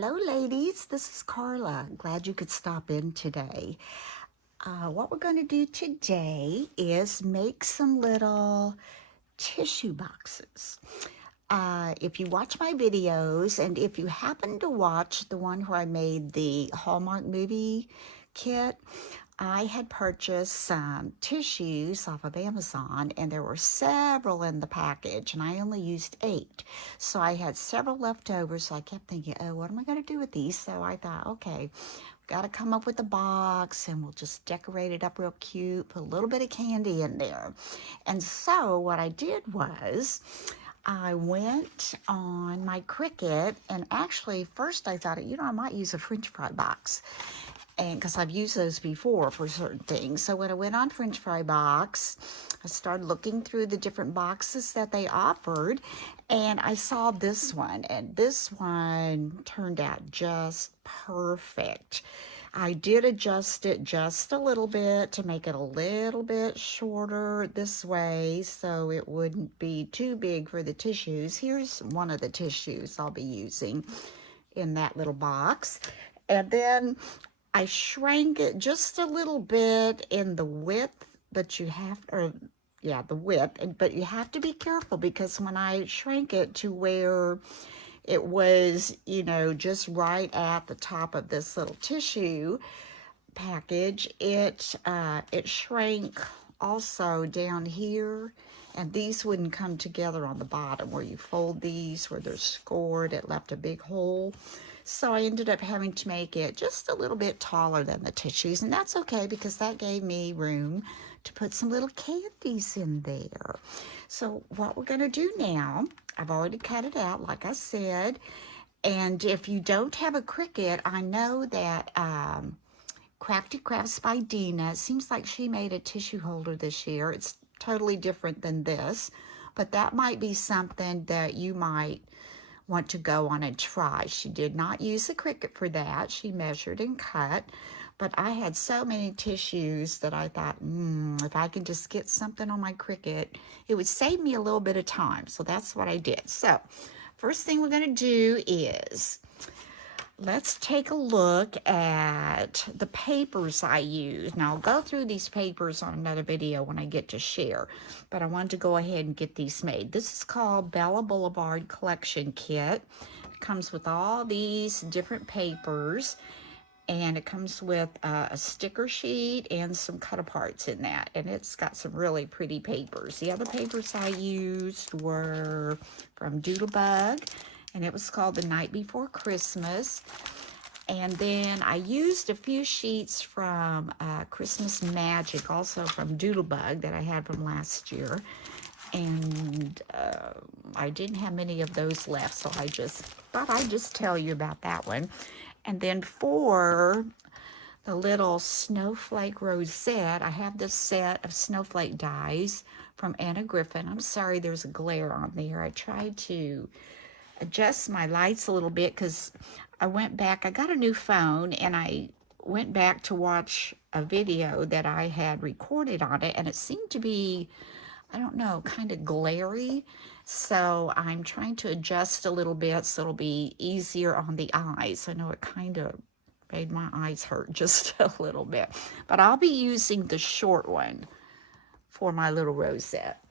Hello, ladies. This is Carla. Glad you could stop in today. What we're going to do today is make some little tissue boxes. If you watch my videos, and if you happen to watch the one where I made the Hallmark movie kit, I had purchased some tissues off of Amazon, and there were several in the package, and I only used 8. So I had several left over, so I kept thinking, oh, what am I going to do with these? So I thought, okay, got to come up with a box, and we'll just decorate it up real cute, put a little bit of candy in there. And so what I did was I went on my Cricut, and actually first I thought, I might use a French fry box, and because I've used those before for certain things. So when I went on French fry box, I started looking through the different boxes that they offered, and I saw this one, and this one turned out just perfect. I did adjust it just a little bit to make it a little bit shorter this way so it wouldn't be too big for the tissues. Here's one of the tissues I'll be using in that little box. And then I shrank it just a little bit in the width, but you have, the width, but you have to be careful because when I shrank it to where it was, just right at the top of this little tissue package, it shrank also down here, and these wouldn't come together on the bottom where you fold these, where they're scored. It left a big hole. So I ended up having to make it just a little bit taller than the tissues, and that's okay because that gave me room to put some little candies in there. So what we're going to do now, I've already cut it out, like I said, and if you don't have a Cricut, I know that Crafty Crafts by Dina, it seems like she made a tissue holder this year. It's totally different than this, but that might be something that you might want to go on and try. She did not use a Cricut for that. She measured and cut, but I had so many tissues that I thought, if I can just get something on my Cricut, it would save me a little bit of time. So that's what I did. So first thing we're going to do is let's take a look at the papers I use. Now, I'll go through these papers on another video when I get to share, but I wanted to go ahead and get these made. This is called Bella Boulevard Collection Kit. It comes with all these different papers, and it comes with a sticker sheet and some cut-aparts in that, and it's got some really pretty papers. The other papers I used were from Doodlebug, and it was called The Night Before Christmas. And then I used a few sheets from Christmas Magic, also from Doodlebug, that I had from last year. And I didn't have many of those left, so I just thought I'd just tell you about that one. And then for the little snowflake rosette, I have this set of snowflake dies from Anna Griffin. I'm sorry there's a glare on there. I tried to adjust my lights a little bit because I went back, I got a new phone, and I went back to watch a video that I had recorded on it, and it seemed to be, I don't know, kind of glary. So I'm trying to adjust a little bit so it'll be easier on the eyes. I know it kind of made my eyes hurt just a little bit, but I'll be using the short one for my little rosette.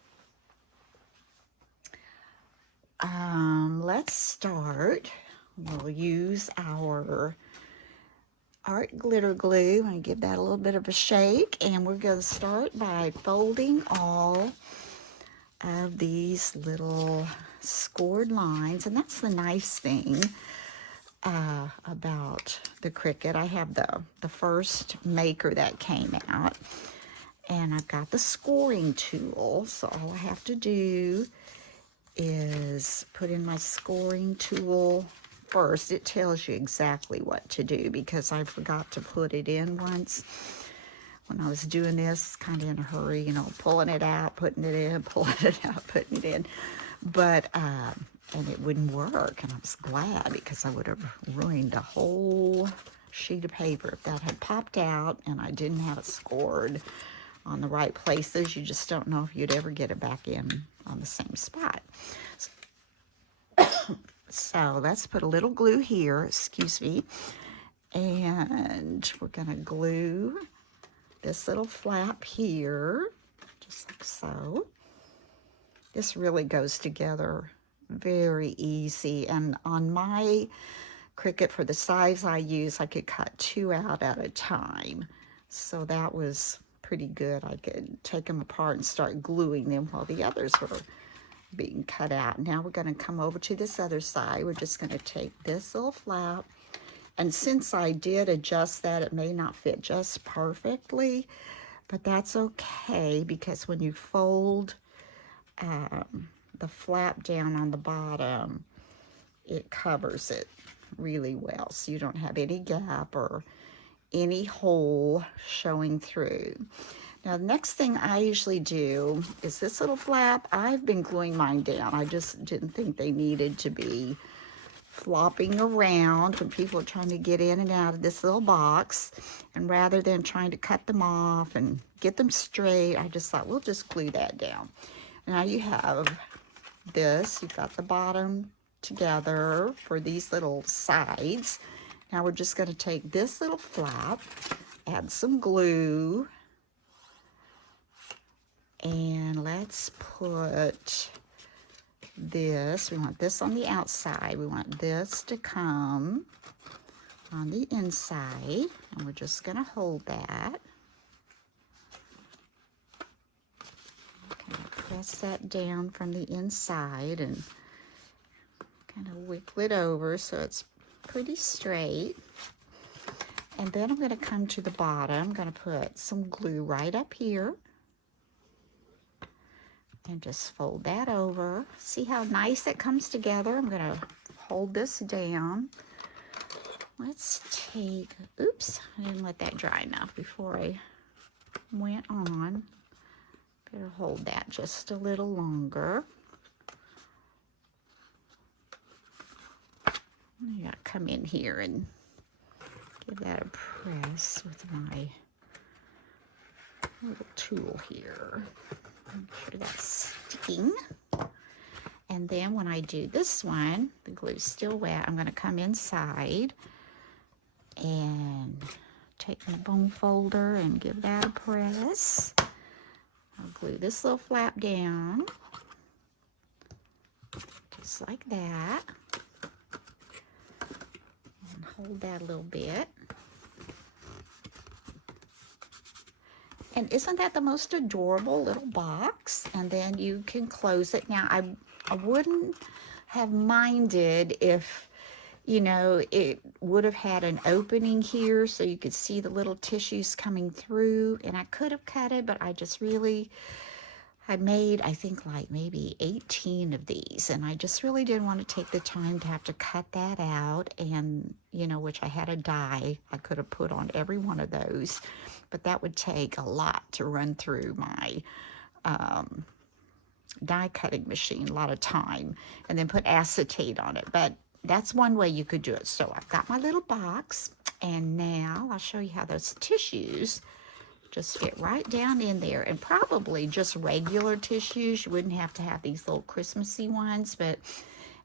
Let's start. We'll use our art glitter glue. I'm going to give that a little bit of a shake, and we're going to start by folding all of these little scored lines. And that's the nice thing about the Cricut. I have the first maker that came out, and I've got the scoring tool. So all I have to do is put in my scoring tool first. It tells you exactly what to do because I forgot to put it in once when I was doing this, kind of in a hurry, pulling it out, putting it in, pulling it out, putting it in. But, and it wouldn't work, and I was glad because I would have ruined a whole sheet of paper if that had popped out and I didn't have it scored on the right places. You just don't know if you'd ever get it back in on the same spot. So let's put a little glue here, excuse me, and we're gonna glue this little flap here, just like so. This really goes together very easy, and on my Cricut, for the size I use, I could cut 2 out at a time. So that was pretty good. I could take them apart and start gluing them while the others were being cut out. Now we're going to come over to this other side. We're just going to take this little flap, and since I did adjust that, it may not fit just perfectly, but that's okay, because when you fold the flap down on the bottom, it covers it really well, so you don't have any gap or any hole showing through. Now, the next thing I usually do is this little flap. I've been gluing mine down. I just didn't think they needed to be flopping around when people are trying to get in and out of this little box. And rather than trying to cut them off and get them straight, I just thought we'll just glue that down. Now you have this. You've got the bottom together for these little sides. Now we're just going to take this little flap, add some glue, and let's put this. We want this on the outside. We want this to come on the inside, and we're just going to hold that. Kind of press that down from the inside and kind of wiggle it over so it's pretty straight. And then I'm going to come to the bottom. I'm going to put some glue right up here and just fold that over. See how nice it comes together? I'm going to hold this down. Let's take, oops, I didn't let that dry enough before I went on. Better hold that just a little longer. I gotta come in here and give that a press with my little tool here. Make sure that's sticking. And then when I do this one, the glue's still wet, I'm gonna come inside and take my bone folder and give that a press. I'll glue this little flap down, just like that. And hold that a little bit. And isn't that the most adorable little box? And then you can close it. Now, I wouldn't have minded if, you know, it would have had an opening here so you could see the little tissues coming through. And I could have cut it, but I just really, I made, I think, like maybe 18 of these. And I just really didn't want to take the time to have to cut that out. And, you know, which I had a die I could have put on every one of those. But that would take a lot to run through my die cutting machine, a lot of time, and then put acetate on it. But that's one way you could do it. So I've got my little box, and now I'll show you how those tissues just fit right down in there. And probably just regular tissues. You wouldn't have to have these little Christmassy ones, but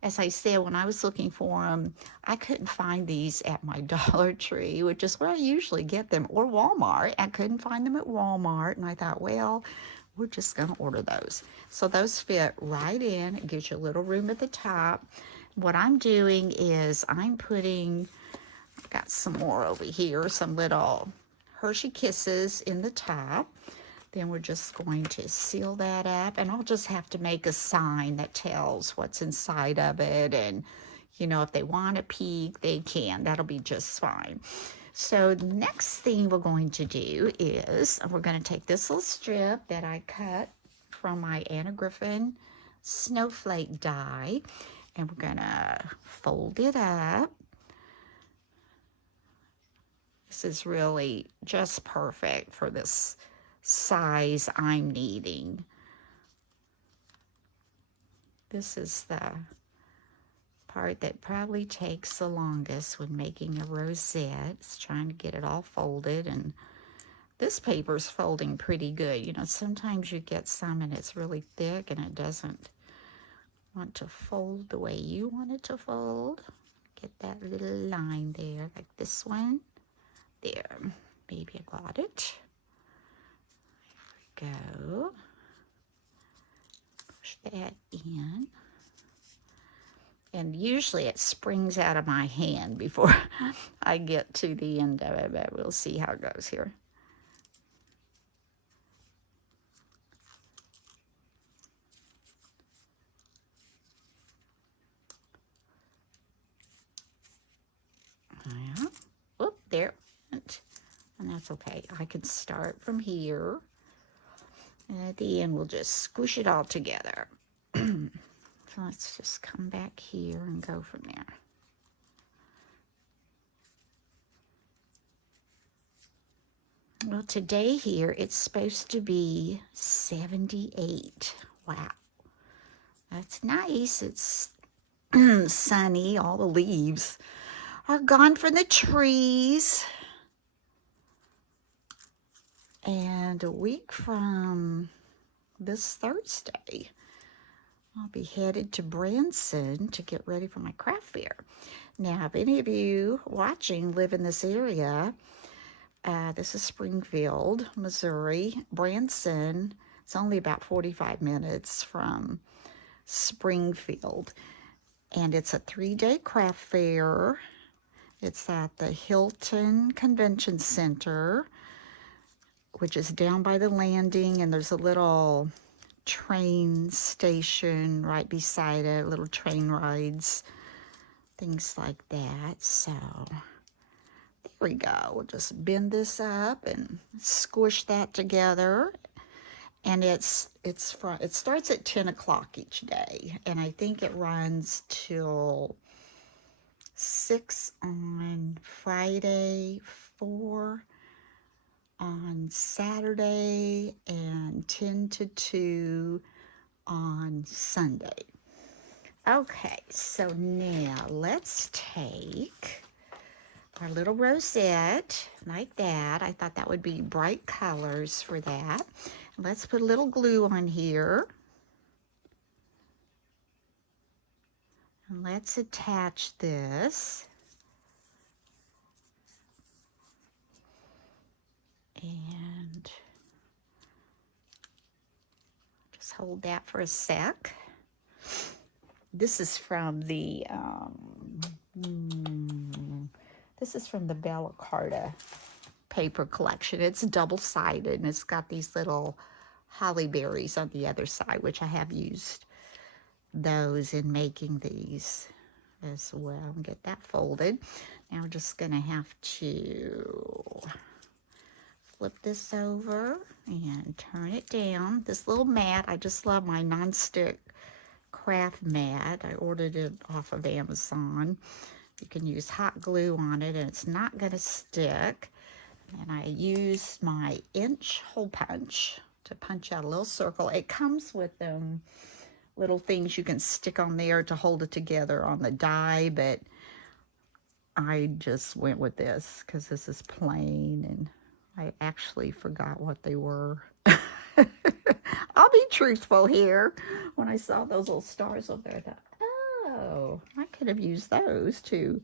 as I said, when I was looking for them, I couldn't find these at my Dollar Tree, which is where I usually get them, or Walmart. I couldn't find them at Walmart, and I thought, well, we're just going to order those. So those fit right in. It gives you a little room at the top. What I'm doing is I'm putting, I've got some more over here, some little Hershey Kisses in the top. Then we're just going to seal that up, and I'll just have to make a sign that tells what's inside of it, and, you know, if they want to peek, they can. That'll be just fine. So the next thing we're going to do is we're going to take this little strip that I cut from my Anna Griffin snowflake die, and we're going to fold it up. This is really just perfect for this size I'm needing. This is the part that probably takes the longest when making a rosette. It's trying to get it all folded, and this paper's folding pretty good. You know, sometimes you get some and it's really thick and it doesn't want to fold the way you want it to fold. Get that little line there, like this one. There, maybe I got it. There we go. Push that in. And usually it springs out of my hand before I get to the end of it, but we'll see how it goes here. Yeah. Whoop, there it went. And that's okay. I can start from here. And at the end, we'll just squish it all together. So let's just come back here and go from there. Well, today here, it's supposed to be 78. Wow. That's nice. It's sunny. All the leaves are gone from the trees. And a week from this Thursday, I'll be headed to Branson to get ready for my craft fair. Now, if any of you watching live in this area, this is Springfield, Missouri. Branson, it's only about 45 minutes from Springfield. And it's a 3-day craft fair. It's at the Hilton Convention Center, which is down by the landing, and there's a little train station right beside it, little train rides, things like that. So there we go. We'll just bend this up and squish that together. And it starts at 10 o'clock each day, and I think it runs till 6 on Friday, 4 on Saturday, and 10 to 2 on Sunday. Okay, so now let's take our little rosette like that. I thought that would be bright colors for that. Let's put a little glue on here. And let's attach this. And just hold that for a sec. This is from the Bella Carta paper collection. It's double-sided, and it's got these little holly berries on the other side, which I have used those in making these as well. Get that folded. Now we're just gonna have to flip this over and turn it down. This little mat, I just love my nonstick craft mat. I ordered it off of Amazon. You can use hot glue on it and it's not going to stick. And I used my inch hole punch to punch out a little circle. It comes with little things you can stick on there to hold it together on the die, but I just went with this because this is plain, and I actually forgot what they were. I'll be truthful here. When I saw those little stars over there, I thought, oh, I could have used those to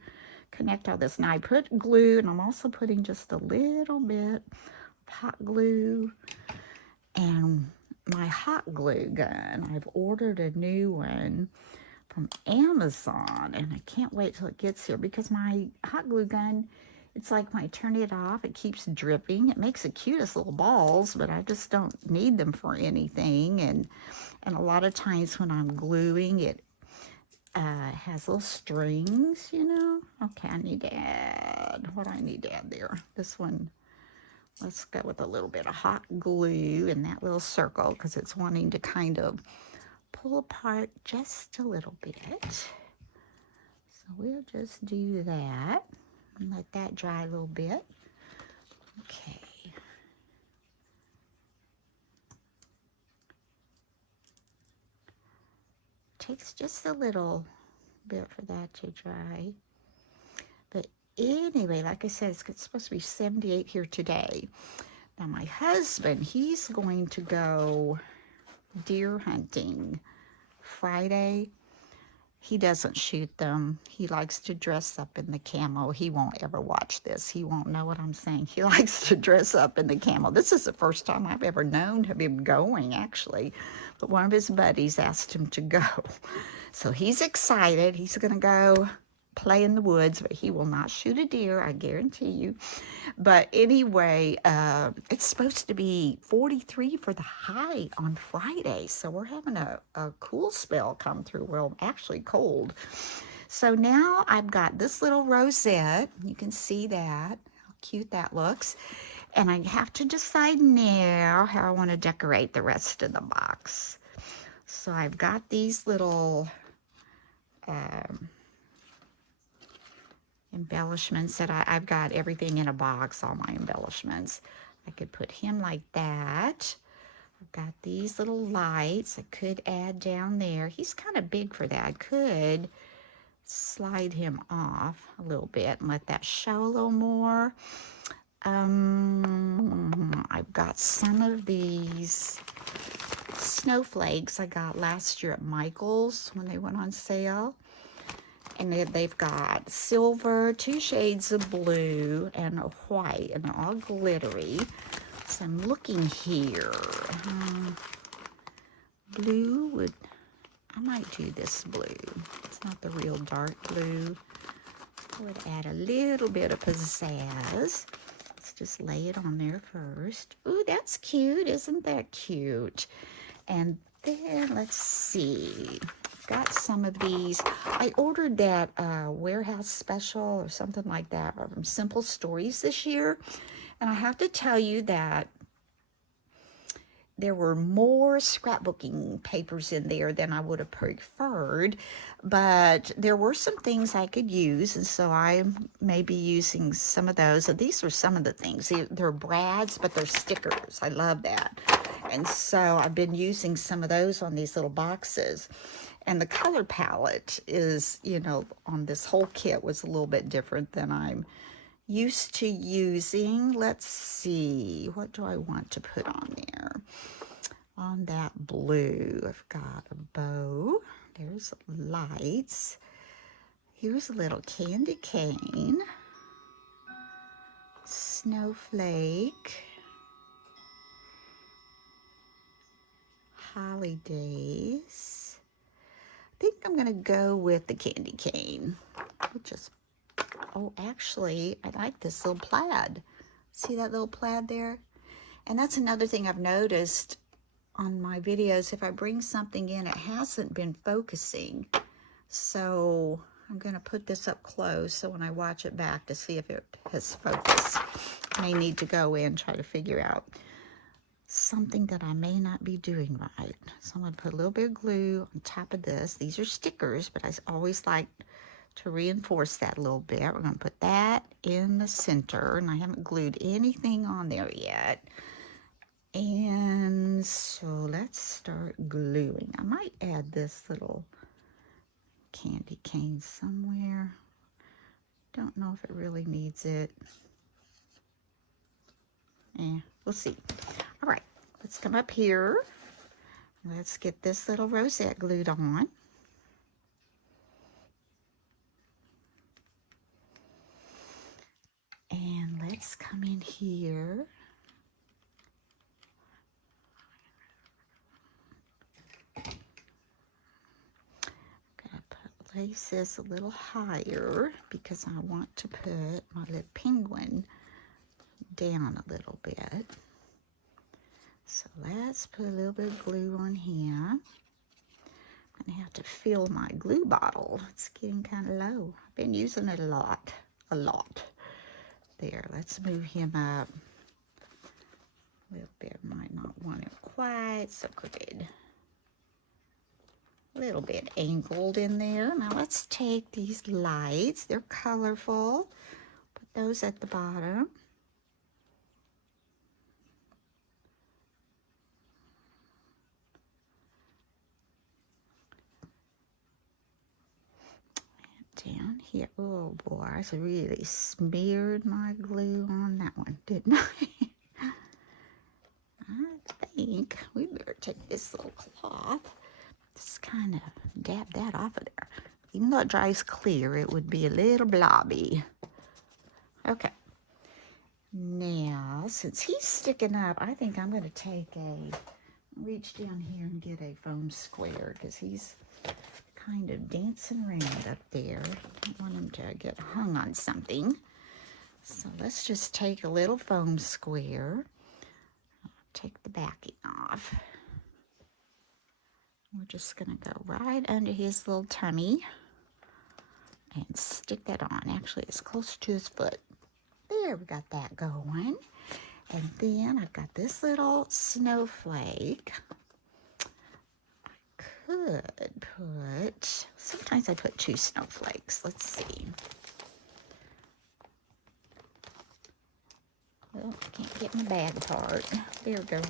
connect all this. And I put glue, and I'm also putting just a little bit of hot glue. And my hot glue gun, I've ordered a new one from Amazon, and I can't wait till it gets here because my hot glue gun, it's like when I turn it off, it keeps dripping. It makes the cutest little balls, but I just don't need them for anything. And a lot of times when I'm gluing, it has little strings, you know. Okay, I need to add, what do I need to add there? This one, let's go with a little bit of hot glue in that little circle because it's wanting to kind of pull apart just a little bit. So we'll just do that. And let that dry a little bit. Okay. Takes just a little bit for that to dry. But anyway, like I said, it's supposed to be 78 here today. Now my husband, he's going to go deer hunting Friday He doesn't shoot them. He likes to dress up in the camo. He won't ever watch this. He won't know what I'm saying. He likes to dress up in the camo. This is the first time I've ever known of him going, actually. But one of his buddies asked him to go. So he's excited. He's going to go play in the woods, but he will not shoot a deer, I guarantee you. But anyway, it's supposed to be 43 for the high on Friday. So we're having a cool spell come through. Well, actually cold. So now I've got this little rosette. You can see that, how cute that looks. And I have to decide now how I want to decorate the rest of the box. So I've got these little embellishments that I've got everything in a box, all my embellishments. I could put him like that. I've got these little lights I could add down there. He's kind of big for that. I could slide him off a little bit and let that show a little more. I've got some of these snowflakes I got last year at Michael's when they went on sale. And they've got silver, 2 shades of blue, and a white, and they're all glittery. So I'm looking here. Blue would, I might do this blue. It's not the real dark blue. I would add a little bit of pizzazz. Let's just lay it on there first. Ooh, that's cute. Isn't that cute? And then let's see. Got some of these. I ordered that warehouse special or something like that from Simple Stories this year. And I have to tell you that there were more scrapbooking papers in there than I would have preferred. But there were some things I could use. And so I may be using some of those. And these are some of the things. They're brads, but they're stickers. I love that. And so I've been using some of those on these little boxes. And the color palette is, you know, on this whole kit was a little bit different than I'm used to using. Let's see, what do I want to put on there? On that blue, I've got a bow. There's lights. Here's a little candy cane. Snowflake. Holidays. I think I'm going to go with the candy cane. Oh, actually, I like this little plaid. See that little plaid there? And that's another thing I've noticed on my videos. If I bring something in, it hasn't been focusing. So I'm going to put this up close so when I watch it back to see if it has focused. I may need to go in and try to figure out something that I may not be doing right. So I'm going to put a little bit of glue on top of this. These are stickers, but I always like to reinforce that a little bit. We're going to put that in the center, and I haven't glued anything on there yet. And so let's start gluing. I might add this little candy cane somewhere. Don't know if it really needs it. We'll see. All right, let's come up here. Let's get this little rosette glued on. And let's come in here. Place this a little higher because I want to put my little penguin down a little bit. So let's put a little bit of glue on here. I'm going to have to fill my glue bottle. It's getting kind of low. I've been using it a lot. There, let's move him up a little bit. Might not want it quite so good. A little bit angled in there. Now let's take these lights. They're colorful. Put those at the bottom. And down here. Oh boy, I really smeared my glue on that one, didn't I? I think we better take this little cloth. Just kind of dab that off of there. Even though it dries clear, it would be a little blobby. Okay. Now, since he's sticking up, I think I'm going to reach down here and get a foam square because he's kind of dancing around up there. I don't want him to get hung on something. So let's just take a little foam square. Take the backing off. We're just going to go right under his little tummy and stick that on. Actually, it's closer to his foot. There, we got that going. And then I've got this little snowflake. I could put, sometimes I put 2 snowflakes. Let's see. Oh, I can't get my bag apart. There we go.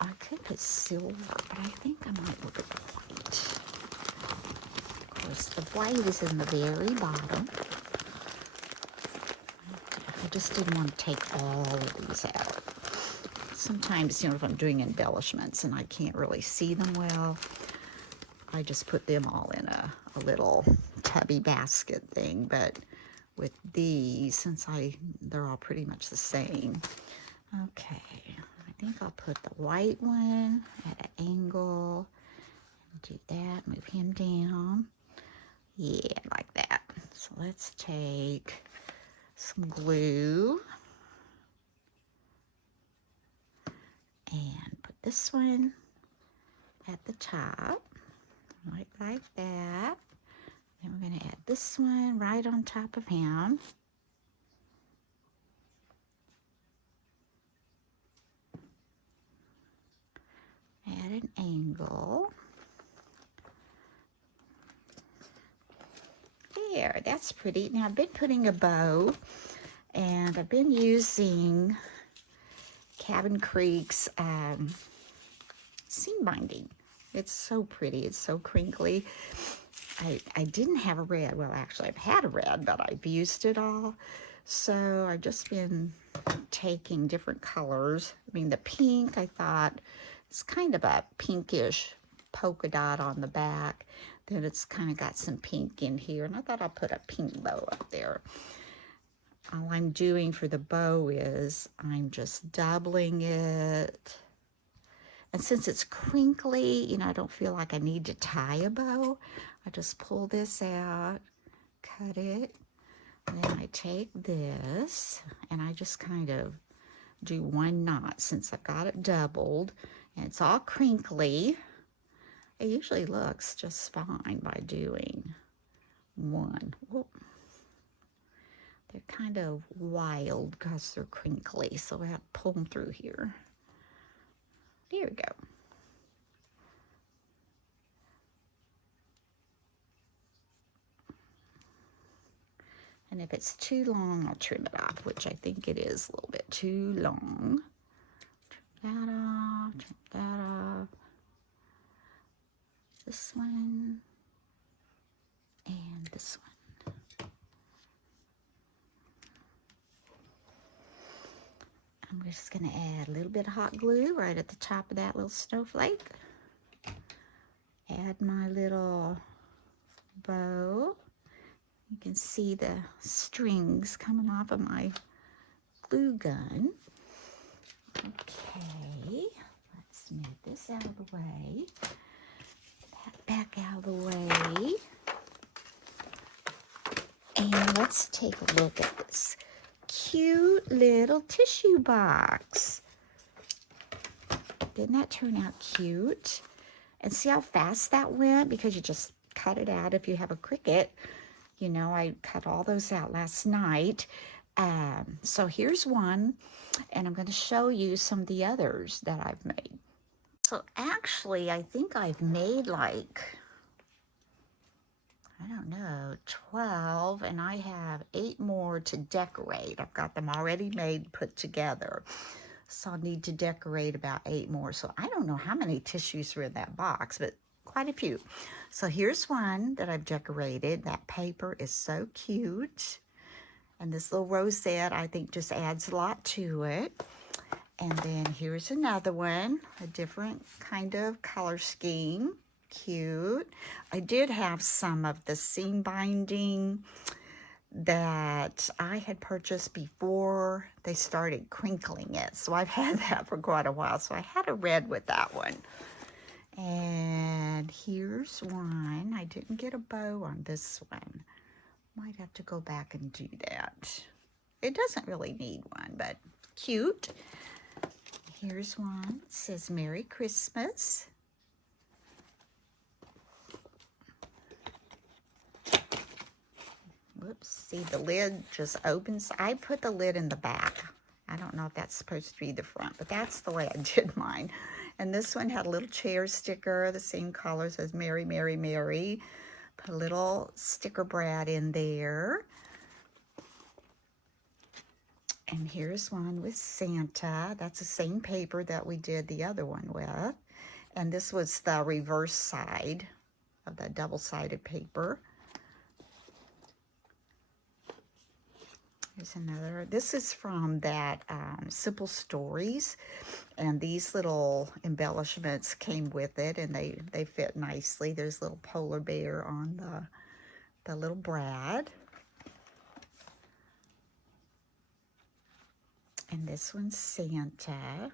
I could put silver, but I think I might look at the white. Of course, the white is in the very bottom. I just didn't want to take all of these out. Sometimes, you know, if I'm doing embellishments and I can't really see them well, I just put them all in a little tubby basket thing. But with these, since they're all pretty much the same. Okay, I think I'll put the white one at an angle. Do that, move him down. Yeah, like that. So let's take some glue and put this one at the top, right like that. Then we're going to add this one right on top of him. Add an angle. There, that's pretty. Now I've been putting a bow, and I've been using Cabin Creek's seam binding. It's so pretty. It's so crinkly. I didn't have a red. Well, actually, I've had a red, but I've used it all. So I've just been taking different colors. I mean, the pink, I thought, it's kind of a pinkish polka dot on the back. Then it's kind of got some pink in here, and I thought I'll put a pink bow up there. All I'm doing for the bow is I'm just doubling it. And since it's crinkly, you know, I don't feel like I need to tie a bow. I just pull this out, cut it, and then I take this, and I just kind of do 1 knot since I've got it doubled, and it's all crinkly. It usually looks just fine by doing 1. Whoop. They're kind of wild because they're crinkly, so I have to pull them through here. There we go. And if it's too long, I'll trim it off, which I think it is a little bit too long. Trim that off, trim that off. This one, and this one. I'm just going to add a little bit of hot glue right at the top of that little snowflake. Add my little bow. You can see the strings coming off of my glue gun. Okay, let's move this out of the way. That back out of the way. And let's take a look at this cute little tissue box. Didn't that turn out cute? And see how fast that went? Because you just cut it out if you have a Cricut. You know, I cut all those out last night. So here's one, and I'm going to show you some of the others that I've made. So actually, I think I've made like, I don't know, 12, and I have 8 more to decorate. I've got them already made, put together. So I'll need to decorate about 8 more. So I don't know how many tissues are in that box, but quite a few. So here's one that I've decorated. That paper is so cute. And this little rosette, I think, just adds a lot to it. And then here's another one, a different kind of color scheme. cute. I did have some of the seam binding that I had purchased before they started crinkling it. So I've had that for quite a while. So I had a red with that one. And here's one. I didn't get a bow on this one. Might have to go back and do that. It doesn't really need one, but cute. Here's one. It says Merry Christmas. Whoops, see the lid just opens. I put the lid in the back. I don't know if that's supposed to be the front, but that's the way I did mine. And this one had a little chair sticker, the same color, says Merry, Merry, Merry. Put a little sticker brad in there. And here's one with Santa. That's the same paper that we did the other one with. And this was the reverse side of the double-sided paper. Here's another. This is from that Simple Stories, and these little embellishments came with it, and they fit nicely. There's a little polar bear on the little brad. And this one's Santa.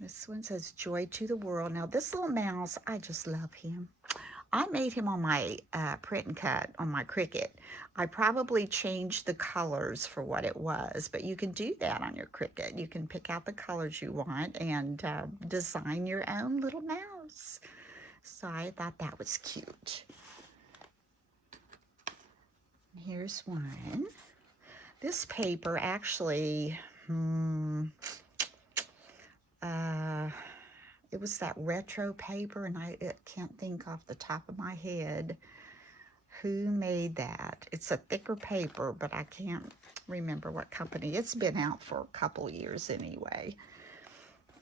This one says Joy to the World. Now this little mouse, I just love him. I made him on my print and cut on my Cricut. I probably changed the colors for what it was, but you can do that on your Cricut. You can pick out the colors you want and design your own little mouse. So I thought that was cute. Here's one. This paper actually, it was that retro paper, and I can't think off the top of my head who made that. It's a thicker paper, but I can't remember what company. It's been out for a couple years anyway.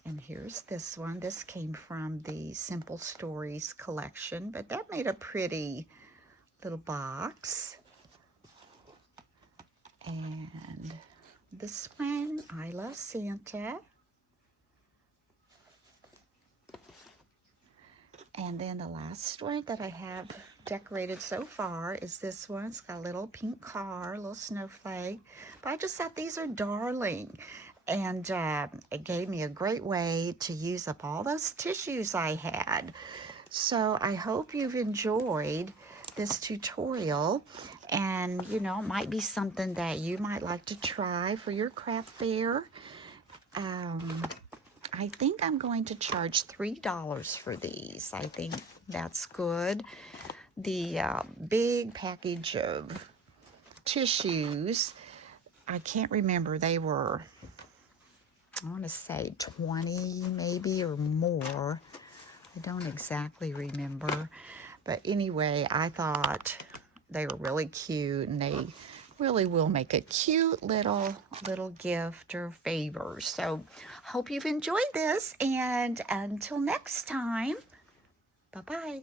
And here's this one. This came from the Simple Stories collection, but that made a pretty little box. And this one, I Love Santa. And then the last one that I have decorated so far is this one. It's got a little pink car, a little snowflake. But I just thought these are darling. And it gave me a great way to use up all those tissues I had. So I hope you've enjoyed this tutorial. And, you know, it might be something that you might like to try for your craft fair. I think I'm going to charge $3 for these. I think that's good. The big package of tissues, I can't remember. They were, I want to say 20 maybe or more. I don't exactly remember. But anyway, I thought they were really cute, and they really will make a cute little gift or favor. So hope you've enjoyed this, and until next time, bye-bye.